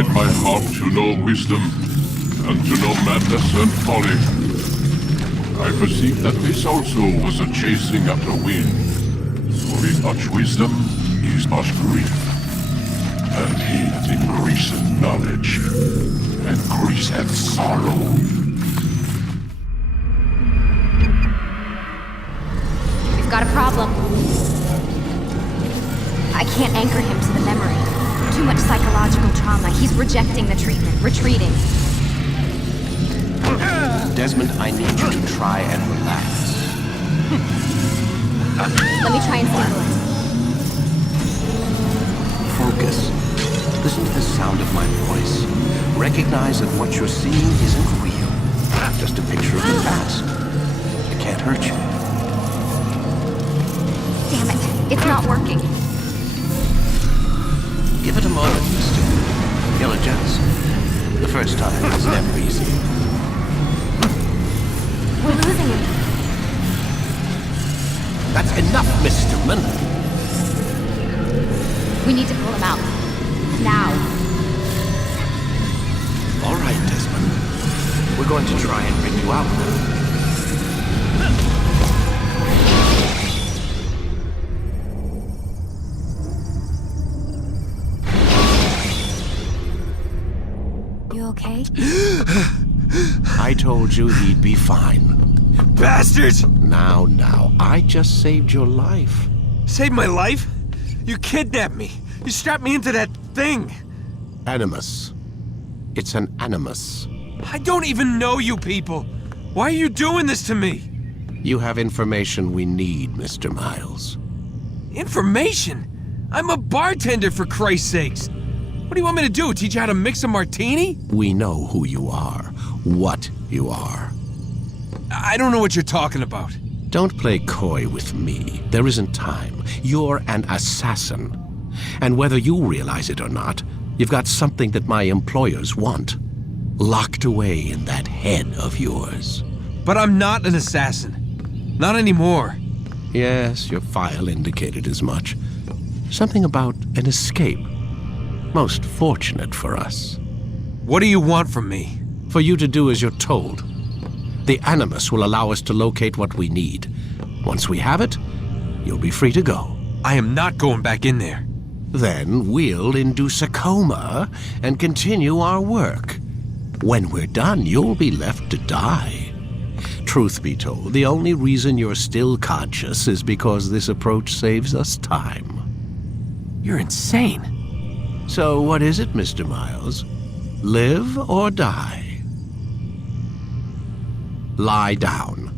incline my heart to know wisdom, and to know madness and folly. I perceive that this also was a chasing after wind. For in much wisdom is much grief, and he that increaseth knowledge increaseth sorrow. We've got a problem. I can't anchor him to the memory. Too much psychological trauma. He's rejecting the treatment, retreating. Desmond, I need you to try and relax. Let me try and settle it. Focus. Listen to the sound of my voice. Recognize that what you're seeing isn't real. Just a picture of the past. It can't hurt you. Damn it. It's not working. Give it a moment, mister. You'll adjust. The first time is never easy. We're losing him. That's enough, Mr. Mann. We need to pull him out. Now. All right, Desmond. We're going to try and bring you out now. You okay? I told you he'd be fine. Bastards! Now, I just saved your life. Saved my life? You kidnapped me. You strapped me into that thing. Animus. It's an animus. I don't even know you people. Why are you doing this to me? You have information we need, Mr. Miles. Information? I'm a bartender, for Christ's sakes. What do you want me to do? Teach you how to mix a martini? We know who you are, what you are. I don't know what you're talking about. Don't play coy with me. There isn't time. You're an assassin. And whether you realize it or not, you've got something that my employers want. Locked away in that head of yours. But I'm not an assassin. Not anymore. Yes, your file indicated as much. Something about an escape. Most fortunate for us. What do you want from me? For you to do as you're told. The Animus will allow us to locate what we need. Once we have it, you'll be free to go. I am not going back in there. Then we'll induce a coma and continue our work. When we're done, you'll be left to die. Truth be told, the only reason you're still conscious is because this approach saves us time. You're insane. So what is it, Mr. Miles? Live or die? Lie down.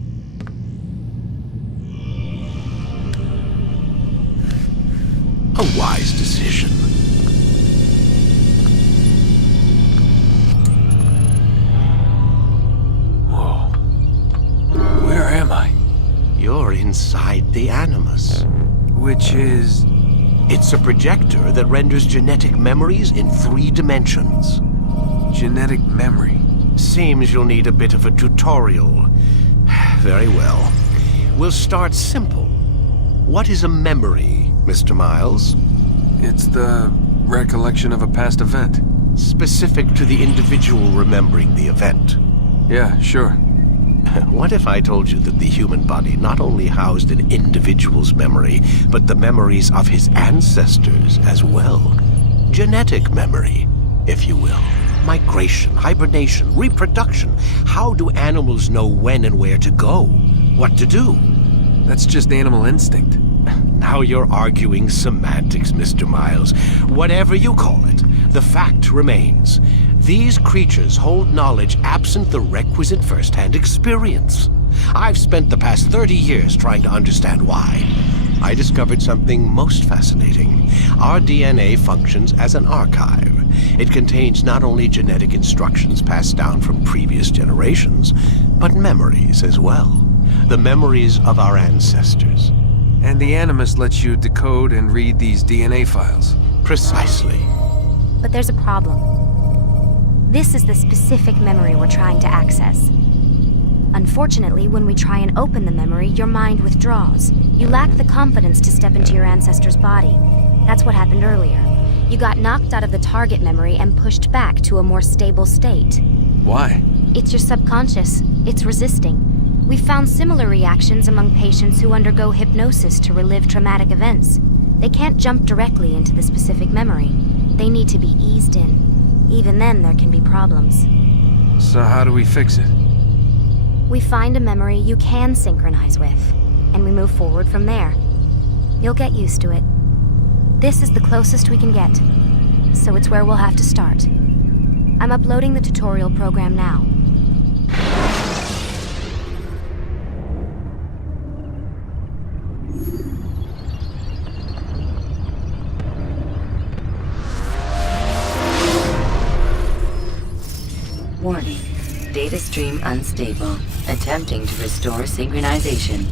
A wise decision. Whoa. Where am I? You're inside the Animus. Which is... It's a projector that renders genetic memories in 3 dimensions. genetic memory. Seems you'll need a bit of a tutorial. Very well. We'll start simple. What is a memory, Mr. Miles? It's the recollection of a past event. Specific to the individual remembering the event. Yeah, sure. What if I told you that the human body not only housed an individual's memory, but the memories of his ancestors as well? Genetic memory, if you will. Migration, hibernation, reproduction. How do animals know when and where to go? What to do? That's just animal instinct. Now you're arguing semantics, Mr. Miles. Whatever you call it, the fact remains. These creatures hold knowledge absent the requisite first-hand experience. I've spent the past 30 years trying to understand why. I discovered something most fascinating. Our DNA functions as an archive. It contains not only genetic instructions passed down from previous generations, but memories as well. The memories of our ancestors. And the Animus lets you decode and read these DNA files. Precisely. But there's a problem. This is the specific memory we're trying to access. Unfortunately, when we try and open the memory, your mind withdraws. You lack the confidence to step into your ancestor's body. That's what happened earlier. You got knocked out of the target memory and pushed back to a more stable state. Why? It's your subconscious. It's resisting. We've found similar reactions among patients who undergo hypnosis to relive traumatic events. They can't jump directly into the specific memory. They need to be eased in. Even then, there can be problems. So how do we fix it? We find a memory you can synchronize with, and we move forward from there. You'll get used to it. This is the closest we can get, so it's where we'll have to start. I'm uploading the tutorial program now. Warning. Data stream unstable. Attempting to restore synchronization.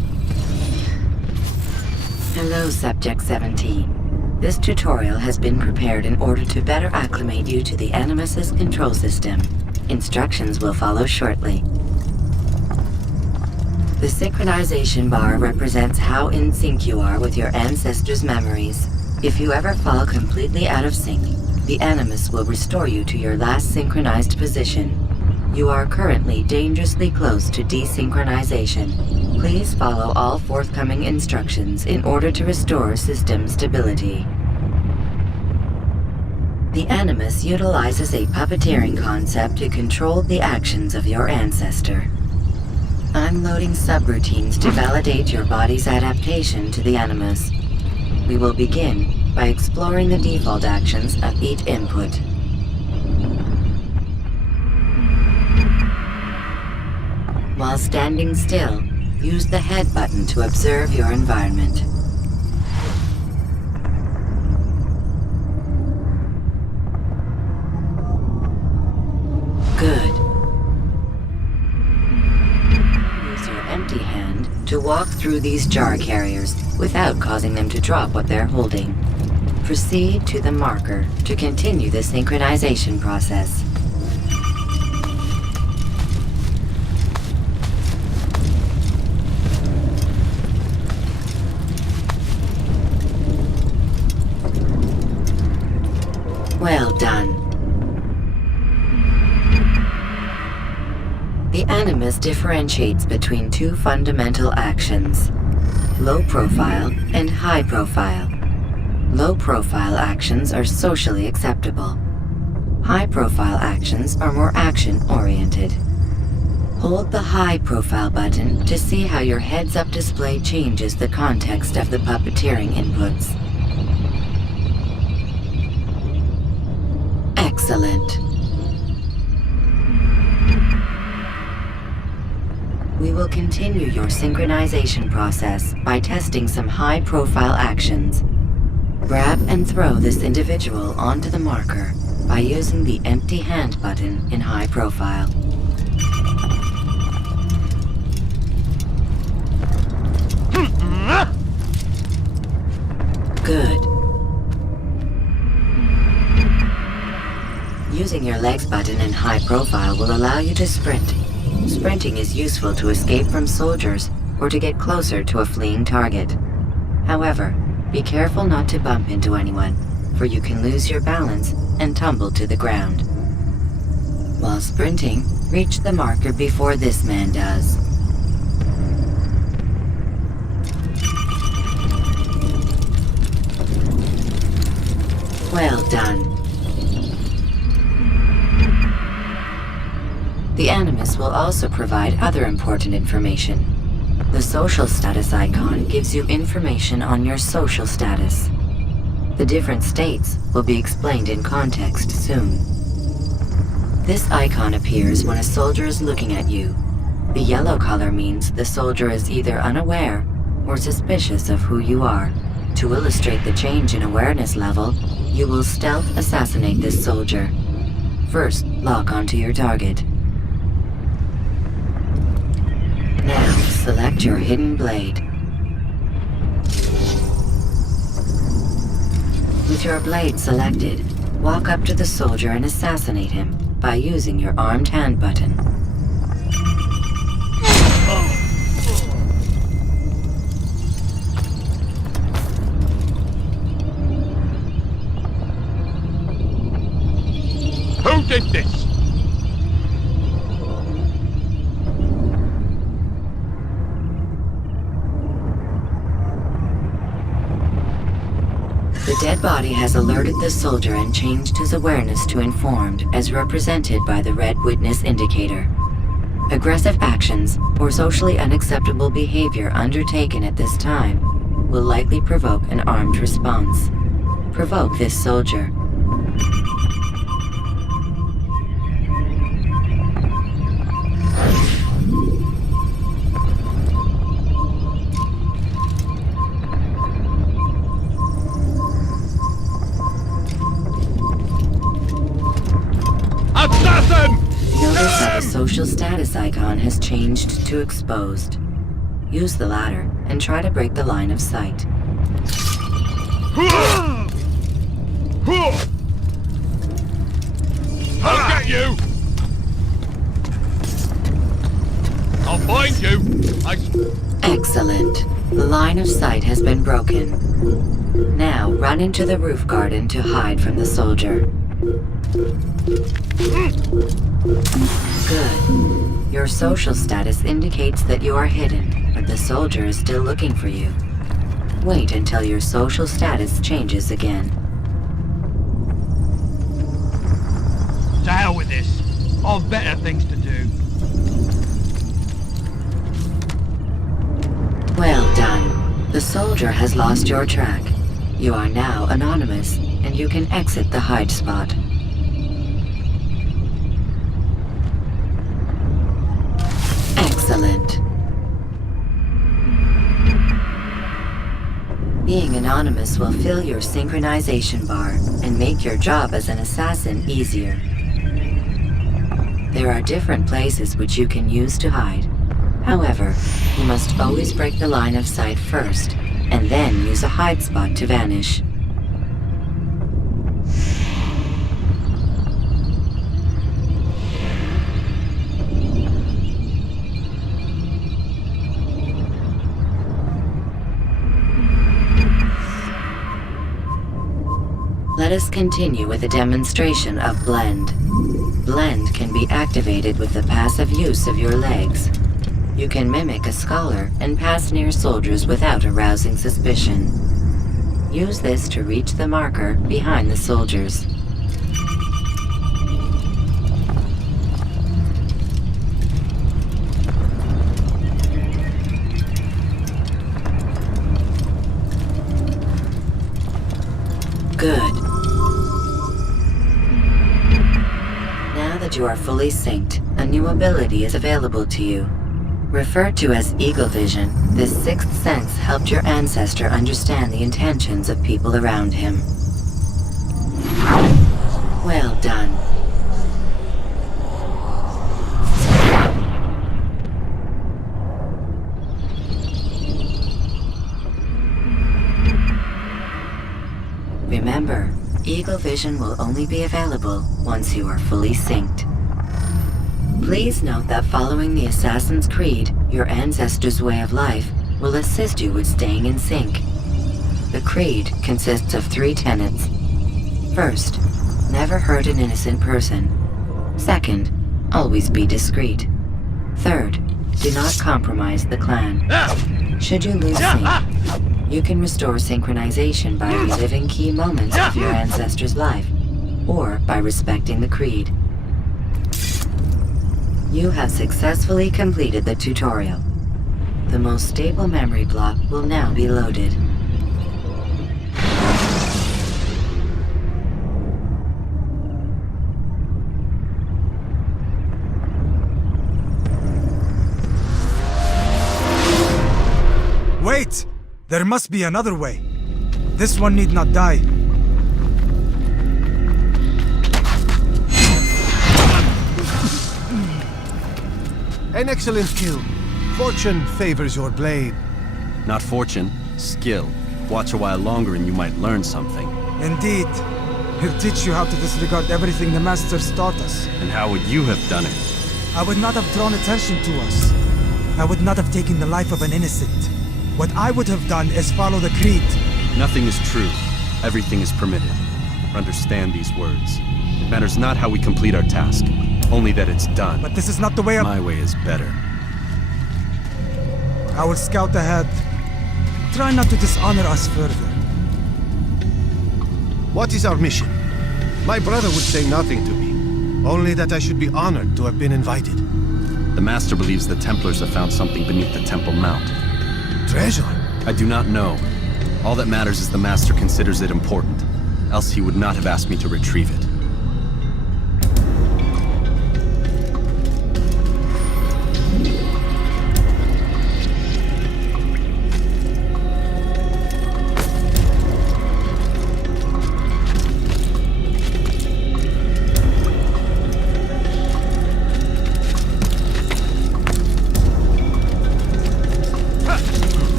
Hello, Subject 17. This tutorial has been prepared in order to better acclimate you to the Animus's control system. Instructions will follow shortly. The synchronization bar represents how in sync you are with your ancestors' memories. If you ever fall completely out of sync, the Animus will restore you to your last synchronized position. You are currently dangerously close to desynchronization. Please follow all forthcoming instructions in order to restore system stability. The Animus utilizes a puppeteering concept to control the actions of your ancestor. I'm loading subroutines to validate your body's adaptation to the Animus. We will begin by exploring the default actions of each input. While standing still, use the head button to observe your environment. Good. Use your empty hand to walk through these jar carriers without causing them to drop what they're holding. Proceed to the marker to continue the synchronization process. Well done. The Animus differentiates between two fundamental actions: low profile and high profile. Low profile actions are socially acceptable. High profile actions are more action-oriented. Hold the high profile button to see how your heads-up display changes the context of the puppeteering inputs. Excellent. We will continue your synchronization process by testing some high-profile actions. Grab and throw this individual onto the marker by using the empty hand button in high profile. Good. Using your legs button in high profile will allow you to sprint. Sprinting is useful to escape from soldiers or to get closer to a fleeing target. However, be careful not to bump into anyone, for you can lose your balance and tumble to the ground. While sprinting, reach the marker before this man does. Well done. The Animus will also provide other important information. The social status icon gives you information on your social status. The different states will be explained in context soon. This icon appears when a soldier is looking at you. The yellow color means the soldier is either unaware or suspicious of who you are. To illustrate the change in awareness level, you will stealth assassinate this soldier. First, lock onto your target. Now, select your hidden blade. With your blade selected, walk up to the soldier and assassinate him by using your armed hand button. The dead body has alerted the soldier and changed his awareness to informed, as represented by the red witness indicator. Aggressive actions or socially unacceptable behavior undertaken at this time will likely provoke an armed response. Provoke this soldier. Notice that the social status icon has changed to exposed. Use the latter and try to break the line of sight. I'll get you! I'll find you! Excellent. The line of sight has been broken. Now run into the roof garden to hide from the soldier. Good. Your social status indicates that you are hidden, but the soldier is still looking for you. Wait until your social status changes again. To hell with this. I've better things to do. Well done. The soldier has lost your track. You are now anonymous, and you can exit the hide spot. Excellent. Being anonymous will fill your synchronization bar and make your job as an assassin easier. There are different places which you can use to hide. However, you must always break the line of sight first, and then use a hide spot to vanish. Let us continue with a demonstration of Blend. Blend can be activated with the passive use of your legs. You can mimic a scholar and pass near soldiers without arousing suspicion. Use this to reach the marker behind the soldiers. Good. Now that you are fully synced, a new ability is available to you. Referred to as Eagle Vision, this sixth sense helped your ancestor understand the intentions of people around him. Well done. Remember, Eagle Vision will only be available once you are fully synced. Please note that following the Assassin's Creed, your ancestors' way of life will assist you with staying in sync. The Creed consists of 3 tenets. First, never hurt an innocent person. Second, always be discreet. Third, do not compromise the clan. Should you lose sync, you can restore synchronization by reliving key moments of your ancestor's life, or by respecting the Creed. You have successfully completed the tutorial. The most stable memory block will now be loaded. Wait! There must be another way. This one need not die. An excellent kill. Fortune favors your blade. Not fortune, skill. Watch a while longer and you might learn something. Indeed. He'll teach you how to disregard everything the Masters taught us. And how would you have done it? I would not have drawn attention to us. I would not have taken the life of an innocent. What I would have done is follow the Creed. Nothing is true. Everything is permitted. Understand these words. It matters not how we complete our task, only that it's done. But this is not the way of... My way is better. I will scout ahead. Try not to dishonor us further. What is our mission? My brother would say nothing to me, only that I should be honored to have been invited. The Master believes the Templars have found something beneath the Temple Mount. Treasure? I do not know. All that matters is the Master considers it important, else he would not have asked me to retrieve it.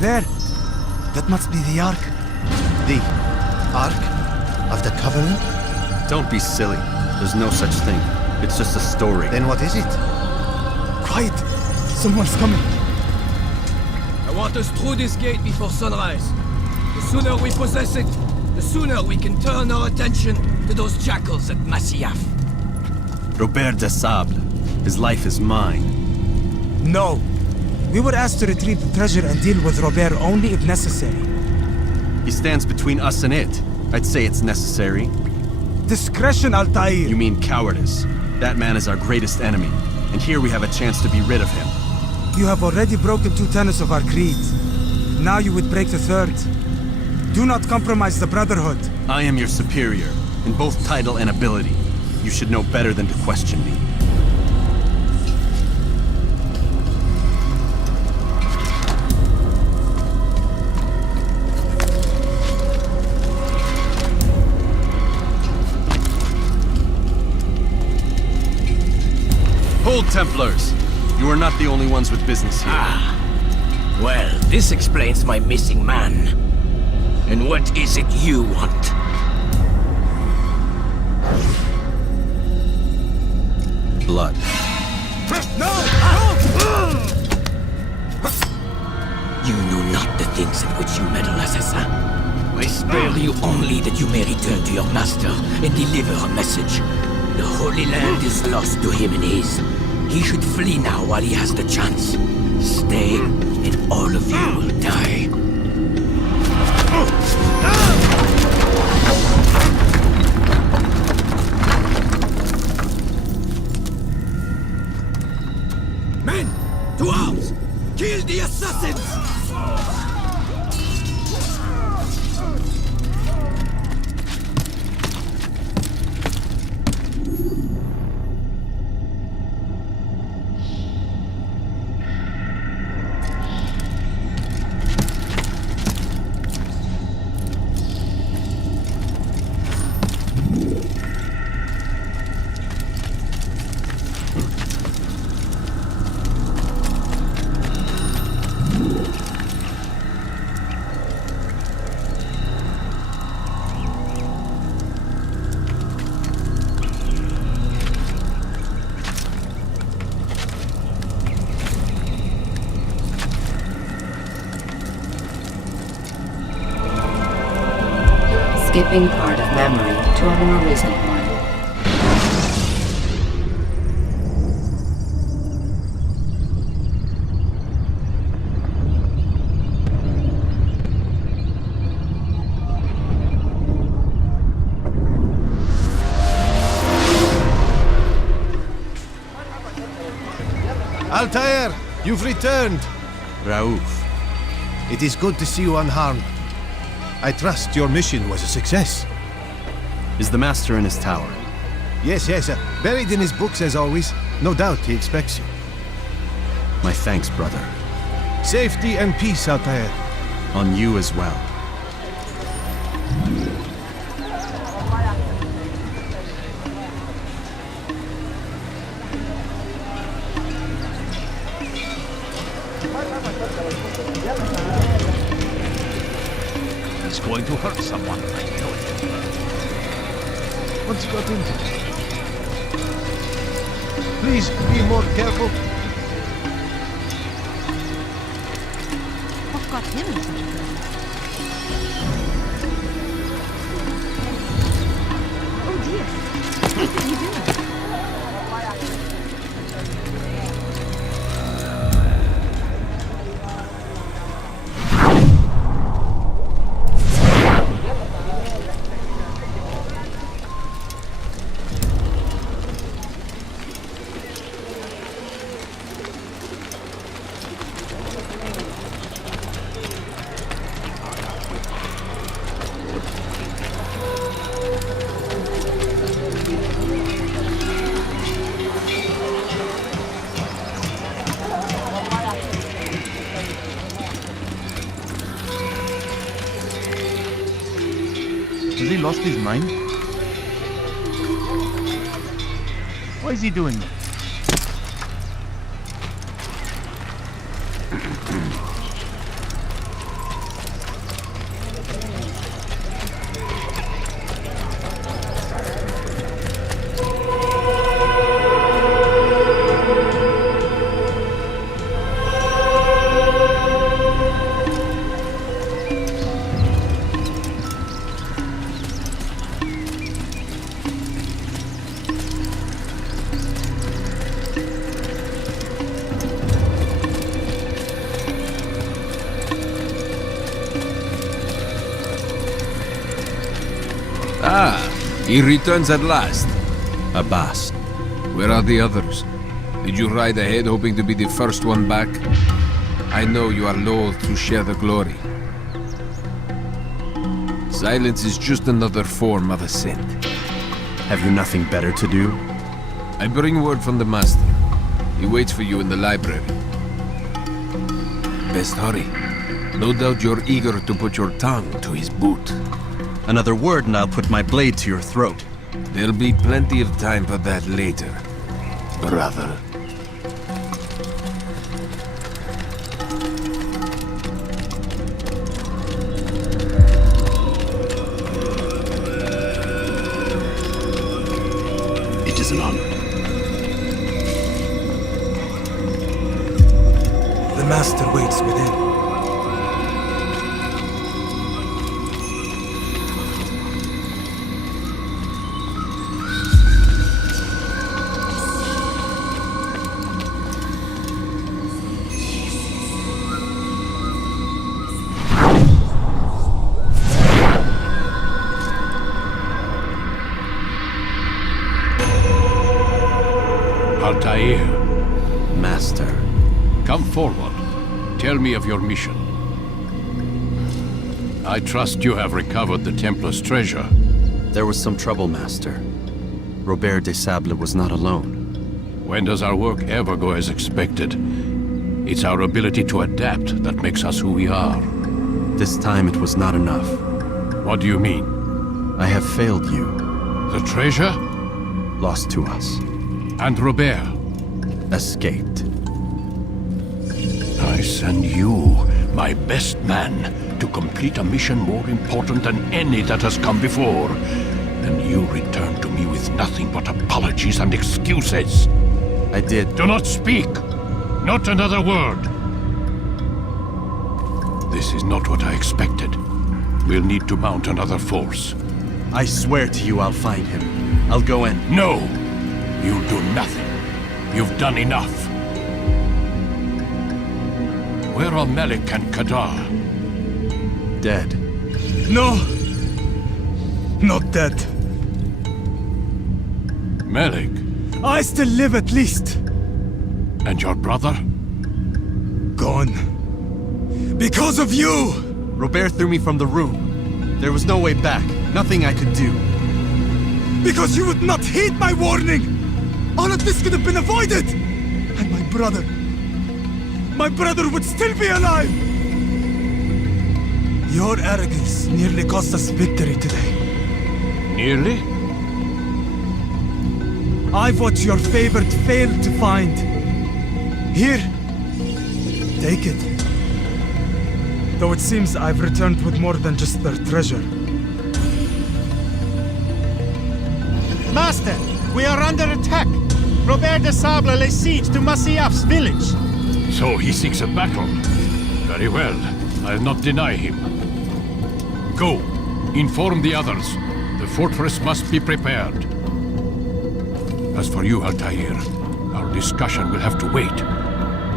There! That must be the Ark. The Ark of the Covenant? Don't be silly. There's no such thing. It's just a story. Then what is it? Quiet! Someone's coming. I want us through this gate before sunrise. The sooner we possess it, the sooner we can turn our attention to those jackals at Masyaf. Robert de Sable. His life is mine. No! We were asked to retrieve the treasure and deal with Robert only if necessary. He stands between us and it. I'd say it's necessary. Discretion, Altair! You mean cowardice. That man is our greatest enemy, and here we have a chance to be rid of him. You have already broken 2 tenets of our creed. Now you would break the 3rd. Do not compromise the Brotherhood. I am your superior, in both title and ability. You should know better than to question me. Hold, Templars! You are not the only ones with business here. Ah. Well, this explains my missing man. And what is it you want? Blood. No! You know not the things in which you meddle, assassin. I spare you only that you may return to your master and deliver a message. The Holy Land is lost to him and his. He should flee now while he has the chance. Stay, and all of you will die. Men, to arms! Kill the assassins! Skipping part of memory to a more recent one. Altair, you've returned. Raouf. It is good to see you unharmed. I trust your mission was a success. Is the Master in his tower? Yes, buried in his books as always. No doubt he expects you. My thanks, brother. Safety and peace, Altair. On you as well. He's going to hurt someone, I know it. What's he got into? Please be more careful. What got him in such a hurry? Oh dear. What did he do? Has he lost his mind? Why is he doing that? Ah, he returns at last. Abbas. Where are the others? Did you ride ahead hoping to be the first one back? I know you are loath to share the glory. Silence is just another form of assent. Have you nothing better to do? I bring word from the master. He waits for you in the library. Best hurry. No doubt you're eager to put your tongue to his boot. Another word and I'll put my blade to your throat. There'll be plenty of time for that later, brother. It is an honor. The master waits within. Altair, Master. come forward. Tell me of your mission. I trust you have recovered the Templar's treasure. There was some trouble, Master. Robert de Sable was not alone. When does our work ever go as expected? It's our ability to adapt that makes us who we are. This time it was not enough. What do you mean? I have failed you. The treasure? Lost to us. And Robert? Escaped. I send you, my best man, to complete a mission more important than any that has come before. And you return to me with nothing but apologies and excuses. I did. Do not speak! Not another word! This is not what I expected. We'll need to mount another force. I swear to you I'll find him. I'll go in. No! You'll do nothing. You've done enough. Where are Malik and Kadar? Dead. No! Not dead. Malik? I still live at least. And your brother? Gone. Because of you! Robert threw me from the room. There was no way back. Nothing I could do. Because you would not heed my warning! All of this could have been avoided! And my brother would still be alive! Your arrogance nearly cost us victory today. Nearly? I've what your favored failed to find. Here, take it. Though it seems I've returned with more than just their treasure. Master, we are under attack. Robert de Sable lays siege to Masyaf's village. So he seeks a battle. Very well. I'll not deny him. Go. Inform the others. The fortress must be prepared. As for you, Altair, our discussion will have to wait.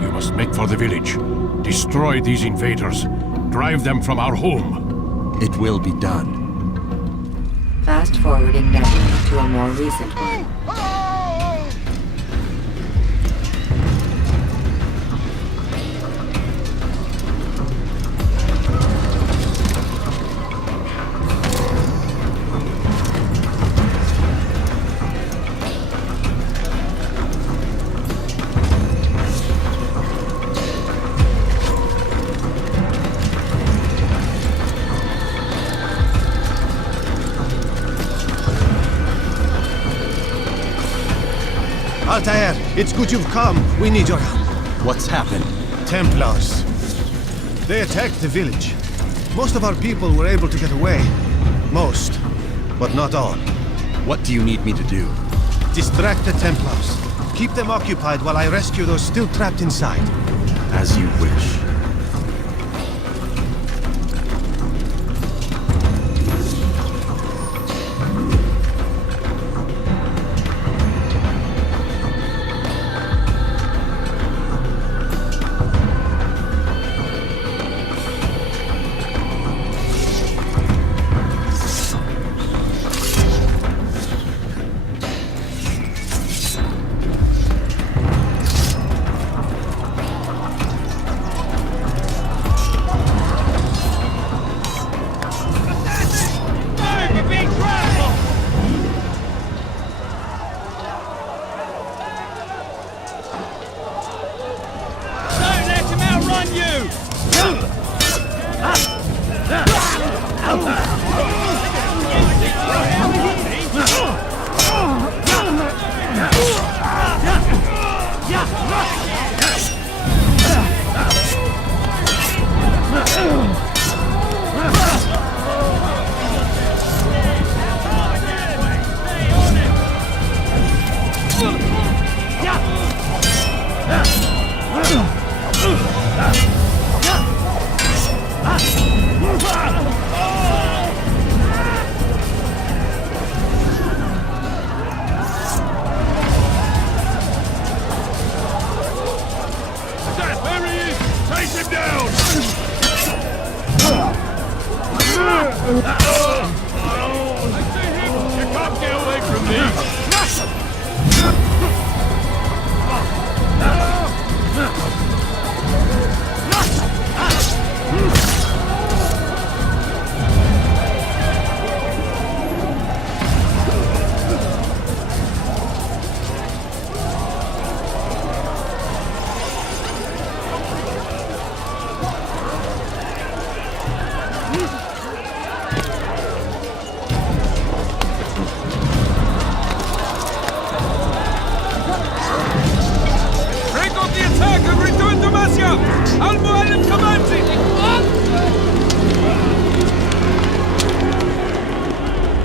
You must make for the village. Destroy these invaders. Drive them from our home. It will be done. Fast forwarding memory to a more recent one. Altair, it's good you've come. We need your help. What's happened? Templars. They attacked the village. Most of our people were able to get away. Most, but not all. What do you need me to do? Distract the Templars. Keep them occupied while I rescue those still trapped inside. As you wish.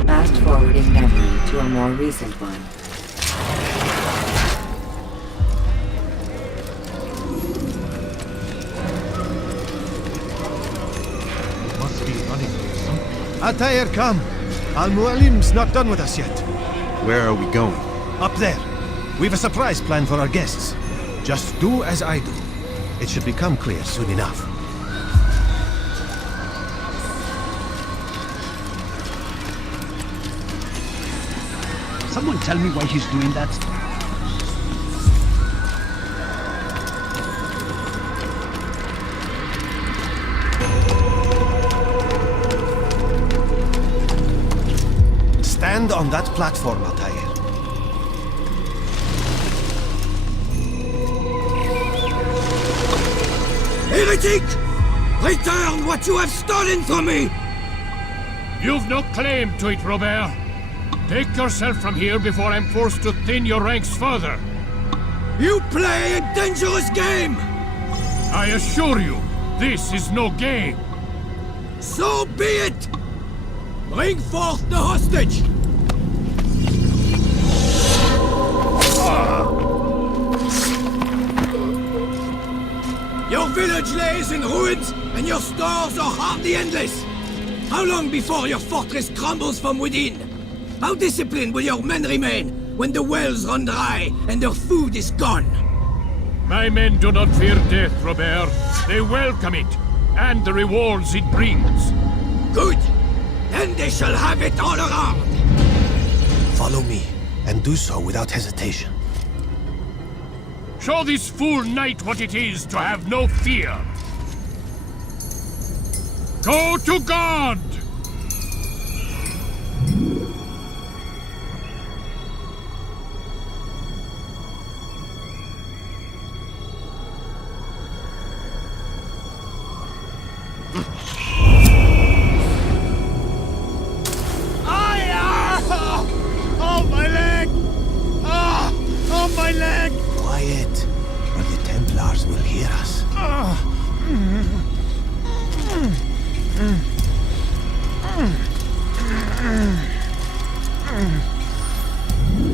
Fast forwarding memory to a more recent one. Must be running from something. Altair, come. Al-Mualim's not done with us yet. Where are we going? Up there. We've a surprise plan for our guests. Just do as I do. It should become clear soon enough. Someone tell me why he's doing that? Stand on that platform, Altair. Heretic! Return what you have stolen from me! You've no claim to it, Robert. Take yourself from here before I'm forced to thin your ranks further. You play a dangerous game! I assure you, this is no game. So be it! Bring forth the hostage! village lays in ruins, and your stores are hardly endless. How long before your fortress crumbles from within? How disciplined will your men remain when the wells run dry and their food is gone? My men do not fear death, Robert. They welcome it, and the rewards it brings. Good. Then they shall have it all around. Follow me, and do so without hesitation. Show this fool knight what it is to have no fear. Go to God! Oh, my leg! Oh, my leg! Quiet, or the Templars will hear us.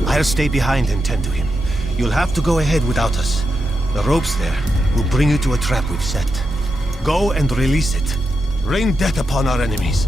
I'll stay behind and tend to him. You'll have to go ahead without us. The ropes there will bring you to a trap we've set. Go and release it. Rain death upon our enemies.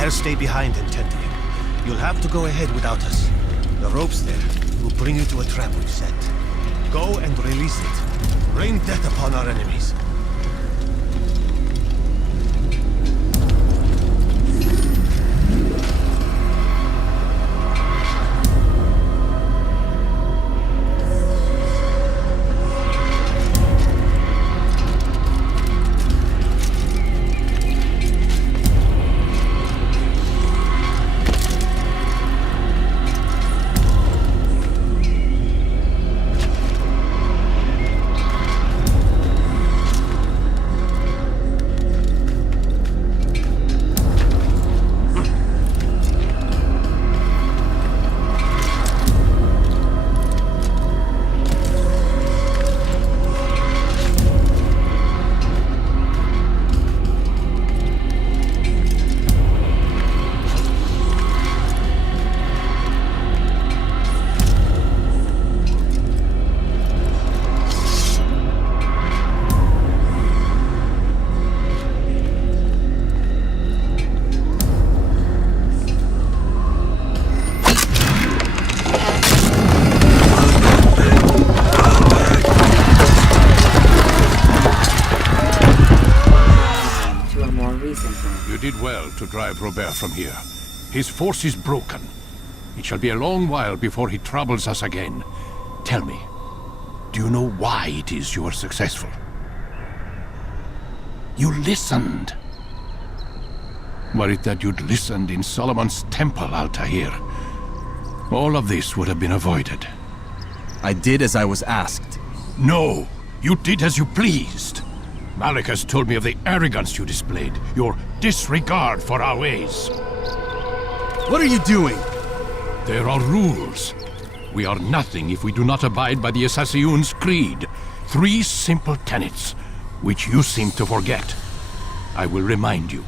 I'll stay behind and tend to him. You'll have to go ahead without us. The ropes there will bring you to a trap we've set. Go and release it. Rain death upon our enemies. You did well to drive Robert from here. His force is broken. It shall be a long while before he troubles us again. Tell me, do you know why it is you were successful? You listened. Were it that you'd listened in Solomon's temple, Altair, all of this would have been avoided. I did as I was asked. No, you did as you pleased. Malik has told me of the arrogance you displayed, your disregard for our ways. What are you doing? There are rules. We are nothing if we do not abide by the Assassin's creed. 3 simple tenets, which you seem to forget. I will remind you.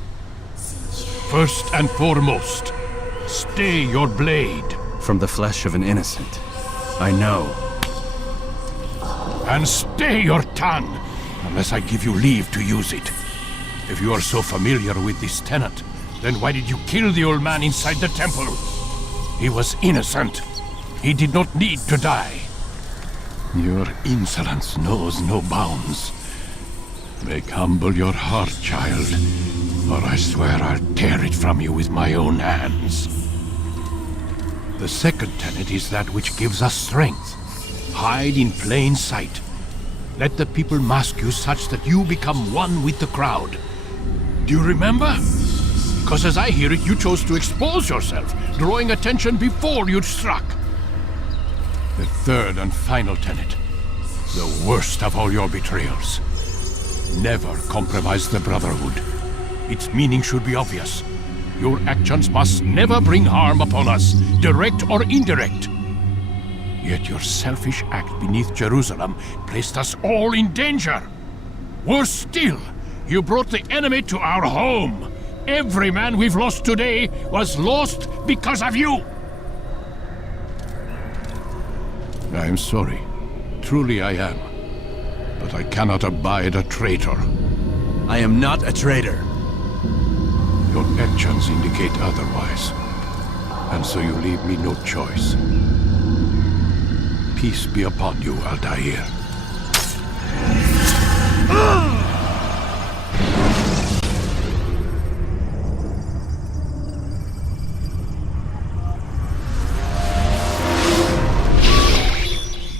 First and foremost, stay your blade. from the flesh of an innocent. I know. And stay your tongue, unless I give you leave to use it. If you are so familiar with this tenant, then why did you kill the old man inside the temple? He was innocent. He did not need to die. Your insolence knows no bounds. Make humble your heart, child, or I swear I'll tear it from you with my own hands. The second tenet is that which gives us strength. Hide in plain sight. Let the people mask you such that you become one with the crowd. Do you remember? Because as I hear it, you chose to expose yourself, drawing attention before you'd struck. The third and final tenet. The worst of all your betrayals. Never compromise the Brotherhood. Its meaning should be obvious. Your actions must never bring harm upon us, direct or indirect. Yet your selfish act beneath Jerusalem placed us all in danger. Worse still, you brought the enemy to our home. Every man we've lost today was lost because of you. I am sorry. Truly I am. But I cannot abide a traitor. I am not a traitor. Your actions indicate otherwise. And so you leave me no choice. Peace be upon you, Altair.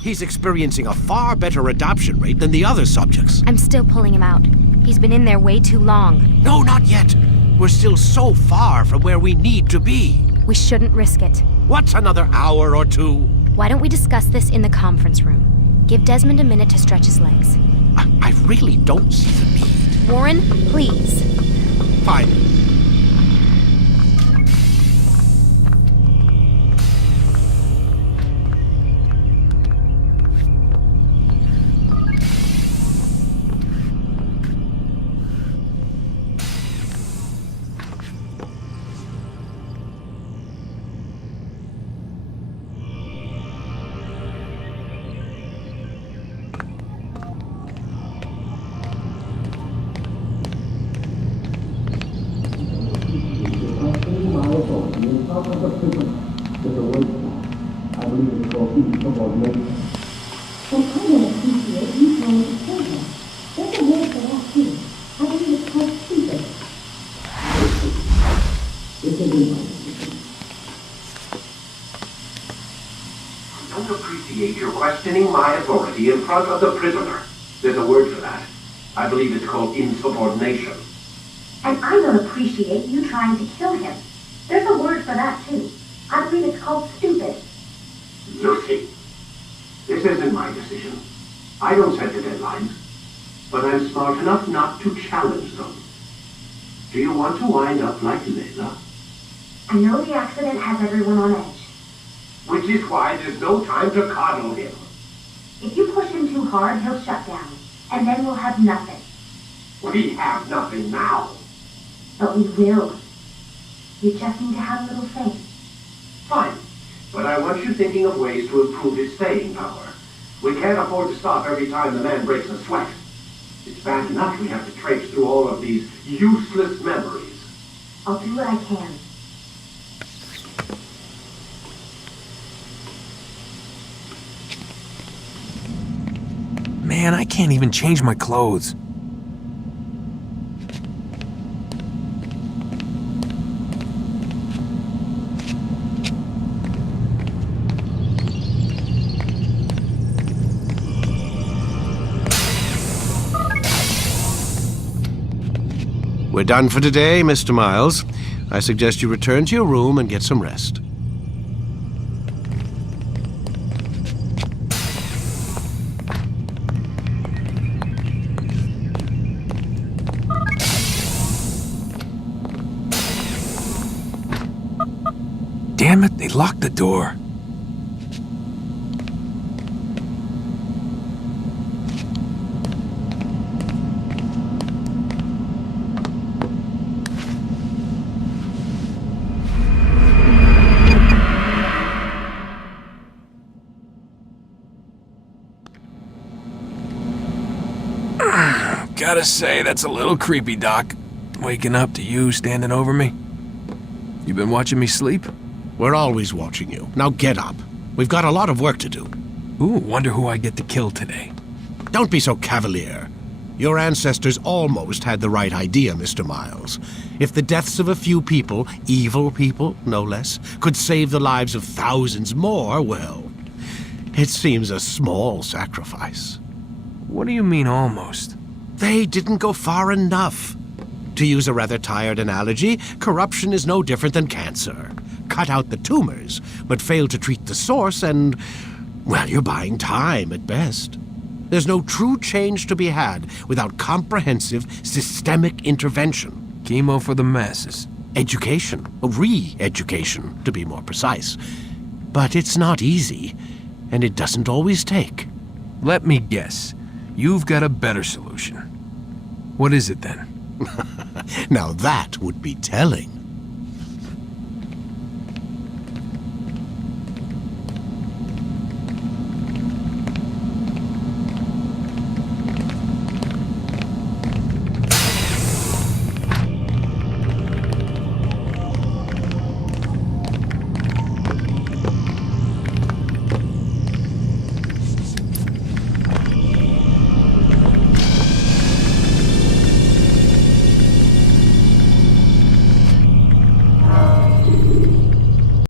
He's experiencing a far better adoption rate than the other subjects. I'm still pulling him out. He's been in there way too long. No, not yet. We're still so far from where we need to be. We shouldn't risk it. What's another hour or two? Why don't we discuss this in the conference room? Give Desmond a minute to stretch his legs. I really don't see the need. Warren, please. Fine. Don't appreciate your questioning my authority in front of the prisoner. There's a word for that. I believe it's called insubordination. And I don't appreciate you trying to kill him. There's a word for that, too. I believe it's called stupid. Lucy, this isn't my decision. I don't set the deadlines. But I'm smart enough not to challenge them. Do you want to wind up like Layla? I know the accident has everyone on edge. Which is why there's no time to coddle him. If you push him too hard, he'll shut down. And then we'll have nothing. We have nothing now. But we will. You just need to have a little faith. Fine. But I want you thinking of ways to improve his staying power. We can't afford to stop every time the man breaks a sweat. It's bad enough we have to traipse through all of these useless memories. I'll do what I can. Man, I can't even change my clothes. We're done for today, Mr. Miles. I suggest you return to your room and get some rest. Damn it, they locked the door. Gotta say, that's a little creepy, Doc. Waking up to you standing over me. You been watching me sleep? We're always watching you. Now get up. We've got a lot of work to do. Ooh, wonder who I get to kill today. Don't be so cavalier. Your ancestors almost had the right idea, Mr. Miles. If the deaths of a few people, evil people, no less, could save the lives of thousands more, well, it seems a small sacrifice. What do you mean, almost? They didn't go far enough. To use a rather tired analogy, corruption is no different than cancer. Cut out the tumors, but fail to treat the source and, well, you're buying time at best. There's no true change to be had without comprehensive, systemic intervention. Chemo for the masses. Education, re-education, to be more precise. But it's not easy, and it doesn't always take. Let me guess. You've got a better solution. What is it then? Now that would be telling.